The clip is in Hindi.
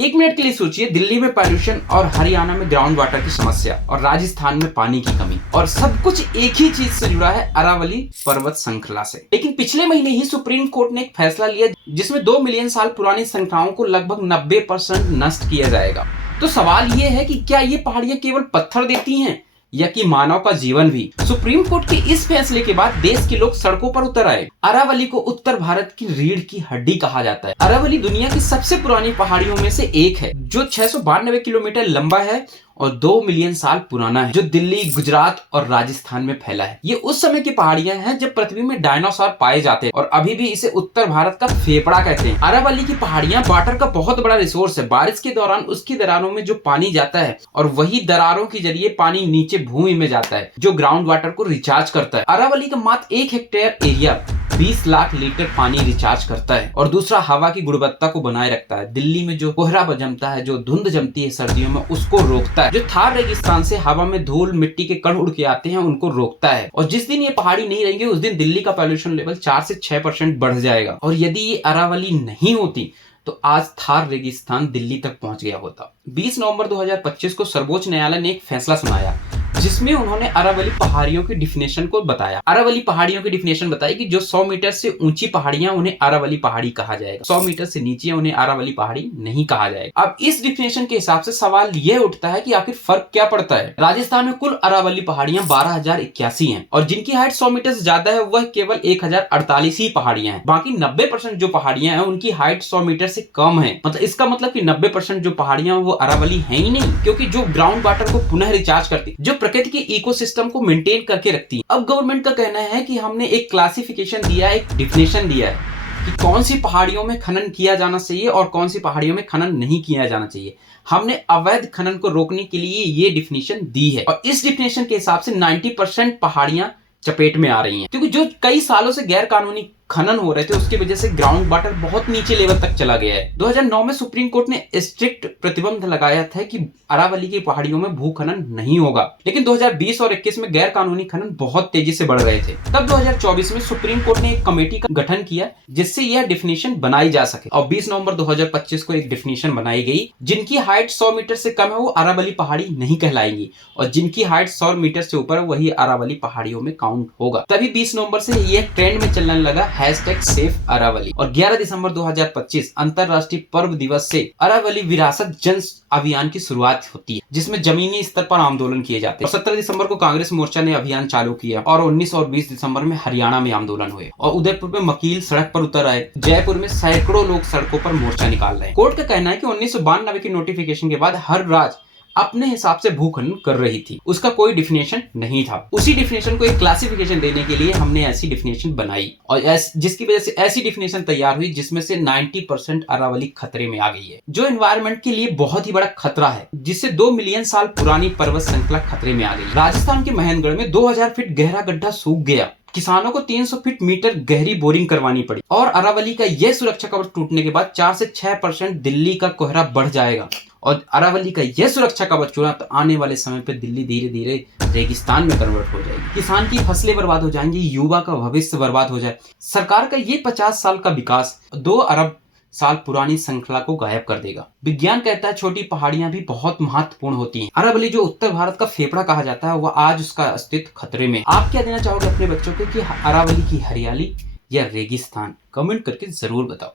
एक मिनट के लिए सोचिए, दिल्ली में पॉल्यूशन और हरियाणा में ग्राउंड वाटर की समस्या और राजस्थान में पानी की कमी, और सब कुछ एक ही चीज से जुड़ा है, अरावली पर्वत श्रृंखला से। लेकिन पिछले महीने ही सुप्रीम कोर्ट ने एक फैसला लिया जिसमें 2 मिलियन साल पुरानी श्रृंखलाओं को लगभग 90% नष्ट किया जाएगा। तो सवाल ये है कि क्या ये पहाड़ियां केवल पत्थर देती हैं या कि मानव का जीवन भी। सुप्रीम कोर्ट के इस फैसले के बाद देश के लोग सड़कों पर उतर आए। अरावली को उत्तर भारत की रीढ़ की हड्डी कहा जाता है। अरावली दुनिया की सबसे पुरानी पहाड़ियों में से एक है जो 692 किलोमीटर लंबा है और 2 मिलियन साल पुराना है, जो दिल्ली, गुजरात और राजस्थान में फैला है। ये उस समय की पहाड़ियां हैं जब पृथ्वी में डायनासोर पाए जाते हैं और अभी भी इसे उत्तर भारत का फेफड़ा कहते हैं। अरावली की पहाड़ियां वाटर का बहुत बड़ा रिसोर्स है। बारिश के दौरान उसकी दरारों में जो पानी जाता है और वही दरारों के जरिए पानी नीचे भूमि में जाता है, जो ग्राउंड वाटर को रिचार्ज करता है। अरावली का मात्र 1 हेक्टेयर एरिया 20 लाख लीटर पानी रिचार्ज करता है। और दूसरा, हवा की गुणवत्ता को बनाए रखता है। दिल्ली में जो कोहरा जमता है, जो धुंध जमती है सर्दियों में, उसको रोकता है। जो थार रेगिस्तान से हवा में धूल मिट्टी के कण उड़ के आते हैं, उनको रोकता है। और जिस दिन ये पहाड़ी नहीं रहेंगे उस दिन दिल्ली का पॉल्यूशन लेवल 4 से 6% बढ़ जाएगा। और यदि ये अरावली नहीं होती तो आज थार रेगिस्तान दिल्ली तक पहुंच गया होता। 20 नवंबर 2025 को सर्वोच्च न्यायालय ने एक फैसला सुनाया जिसमें उन्होंने अरावली पहाड़ियों की डिफिनेशन को बताया। अरावली पहाड़ियों की डिफिनेशन बताई कि जो 100 मीटर से ऊंची पहाड़ियां उन्हें अरावली पहाड़ी कहा जाएगा, 100 मीटर से नीचे उन्हें अरावली पहाड़ी नहीं कहा जाएगा। अब इस डिफिनेशन के हिसाब से सवाल यह उठता है कि आखिर फर्क क्या पड़ता है। राजस्थान में कुल अरावली पहाड़ियां 12,081 हैं और जिनकी हाइट 100 मीटर से ज्यादा है वह केवल 1,048 ही पहाड़ियां हैं। बाकी 90% जो पहाड़ियां हैं उनकी हाइट 100 मीटर से कम है। मतलब इसका मतलब कि 90% जो पहाड़ियां वो अरावली है ही नहीं, क्योंकि जो ग्राउंड वाटर को पुनः रिचार्ज करती, जो प्रकृति के इकोसिस्टम को मेंटेन करके रखती है। अब गवर्नमेंट का कहना है कि हमने एक क्लासिफिकेशन दिया है, एक डिफिनेशन दिया है कि कौन सी पहाड़ियों में खनन किया जाना चाहिए और कौन सी पहाड़ियों में खनन नहीं किया जाना चाहिए। हमने अवैध खनन को रोकने के लिए ये डिफिनेशन दी है और इस डिफिनेशन के हिसाब से 90% पहाड़ियां चपेट में आ रही हैं, क्योंकि जो कई सालों से गैर कानूनी खनन हो रहे थे उसकी वजह से ग्राउंड वाटर बहुत नीचे लेवल तक चला गया है। 2009 में सुप्रीम कोर्ट ने स्ट्रिक्ट प्रतिबंध लगाया था कि अरावली की पहाड़ियों में भू खनन नहीं होगा, लेकिन 2020 और 21 में गैर कानूनी खनन बहुत तेजी से बढ़ रहे थे। तब 2024 में सुप्रीम कोर्ट ने एक कमेटी का गठन किया जिससे यह डिफिनेशन बनाई जा सके और 20 नवंबर 2025 को एक डिफिनेशन बनाई गई। जिनकी हाइट 100 मीटर से कम है वो अरावली पहाड़ी नहीं कहलाएंगी और जिनकी हाइट 100 मीटर से ऊपर है वही अरावली पहाड़ियों में काउंट होगा। तभी 20 नवंबर से यह ट्रेंड में चलने लगा #सेफ अरावली। और 11 दिसंबर 2025 अंतरराष्ट्रीय पर्व दिवस से अरावली विरासत जन अभियान की शुरुआत होती है, जिसमें जमीनी स्तर पर आंदोलन किए जाते हैं। और 17 दिसंबर को कांग्रेस मोर्चा ने अभियान चालू किया और 19 और 20 दिसंबर में हरियाणा में आंदोलन हुए और उदयपुर में वकील सड़क पर उतर आए। जयपुर में सैकड़ों लोग सड़कों पर मोर्चा निकाल रहे हैं। कोर्ट का कहना है कि 1992 की नोटिफिकेशन के बाद हर राज्य अपने हिसाब से भू खनन कर रही थी, उसका कोई डिफिनेशन नहीं था। उसी डिफिनेशन को एक क्लासिफिकेशन देने के लिए हमने ऐसी डिफिनेशन बनाई और जिसकी वजह से ऐसी डिफिनेशन तैयार हुई जिसमें से 90% अरावली खतरे में आ गई है, जो एनवायरनमेंट के लिए बहुत ही बड़ा खतरा है, जिससे 2 मिलियन साल पुरानी पर्वत श्रृंखला खतरे में आ गई। राजस्थान के महेंद्रगढ़ में 2000 फीट गहरा गड्ढा सूख गया। किसानों को 300 फीट मीटर गहरी बोरिंग करवानी पड़ी और अरावली का यह सुरक्षा कवच टूटने के बाद 4 से 6% दिल्ली का कोहरा बढ़ जाएगा और अरावली का यह सुरक्षा कवच टूटा तो आने वाले समय पे दिल्ली धीरे धीरे रेगिस्तान में कन्वर्ट हो जाएगी। किसान की फसलें बर्बाद हो जाएंगी, युवा का भविष्य बर्बाद हो जाए। सरकार का ये 50 साल का विकास 2 अरब साल पुरानी श्रृंखला को गायब कर देगा। विज्ञान कहता है छोटी पहाड़ियां भी बहुत महत्वपूर्ण होती हैं। अरावली जो उत्तर भारत का फेफड़ा कहा जाता है वह आज उसका अस्तित्व खतरे में। आप क्या देना चाहोगे अपने बच्चों को कि अरावली की हरियाली या रेगिस्तान? कमेंट करके जरूर बताओ।